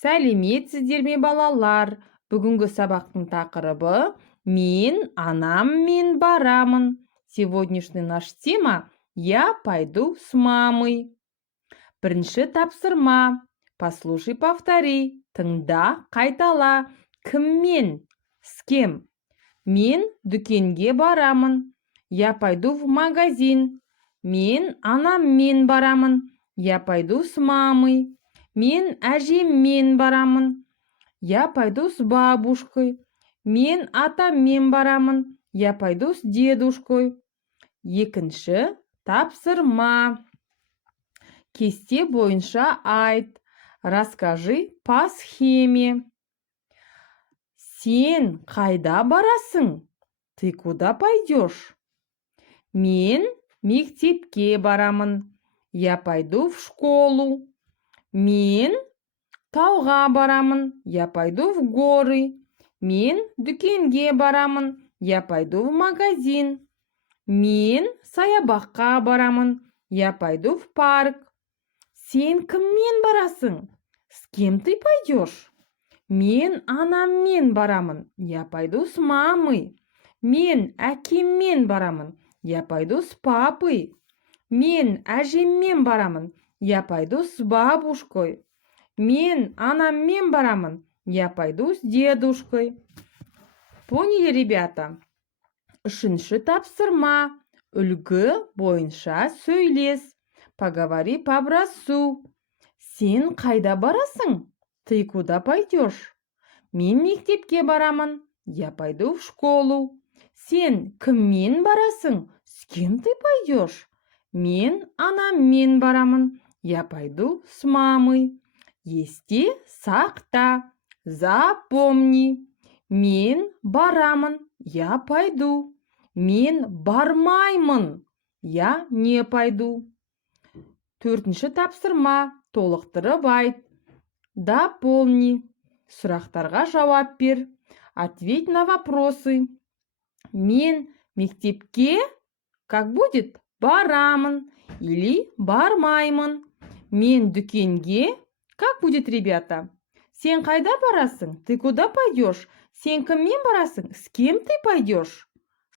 Сәлеметсіздер ме балалар? Бүгінгі сабақтың тақырыбы «Мен анаммен барамын». Сегодняшний наш тема «Я пойду с мамой». Бірінші тапсырма. Послушай, повтори. Тыңда, қайтала. Кіммен? С кем? Мен дүкенге барамын. Я пойду в магазин. Мен анаммен барамын. Я пойду с мамой. Мен әжеммен барамын. Я пойду с бабушкой. Мен атаммен барамын. Я пойду с дедушкой. Екінші тапсырма. Кесте бойынша айт. Расскажи по схеме. Сен қайда барасың? Ты куда пойдешь? Мен мектепке барамын. Я пойду в школу. Мен тауға барамын. Я пойду в горы. Мен дүкенге барамын. Я пойду в магазин. Мен саябаққа барамын. Я пойду в парк. Сен кіммен барасың? С кем ты пойдешь? Мен анаммен барамын. Я пойду с мамой. Мен әкеммен барамын. Я пойду с папой. Мен әжеммен барамын. Я пойду с бабушкой. Мен анаммен барамын. Я пойду с дедушкой. Поняли, ребята? Үшінші тапсырма. Үлгі бойынша сөйлес. Поговори по образцу. Сен қайда барасың? Ты куда пойдешь? Мен мектепке барамын. Я пойду в школу. Сен кіммен барасың? С кем ты пойдешь? Мен анаммен барамын. Я пойду с мамой. Есте сақта. Запомни. Мен барамын. Я пойду. Мен бармаймын. Я не пойду. Төртінші тапсырма. Толықтырып айт. Дополни. Сұрақтарға жауап бер. Ответь на вопросы. Мен мектепке, как будет, барамын или бармаймын. Мен дүкенге, как будет, ребята? Сен қайда барасың? Ты куда пойдешь? Сен кіммен барасың? С кем ты пойдешь?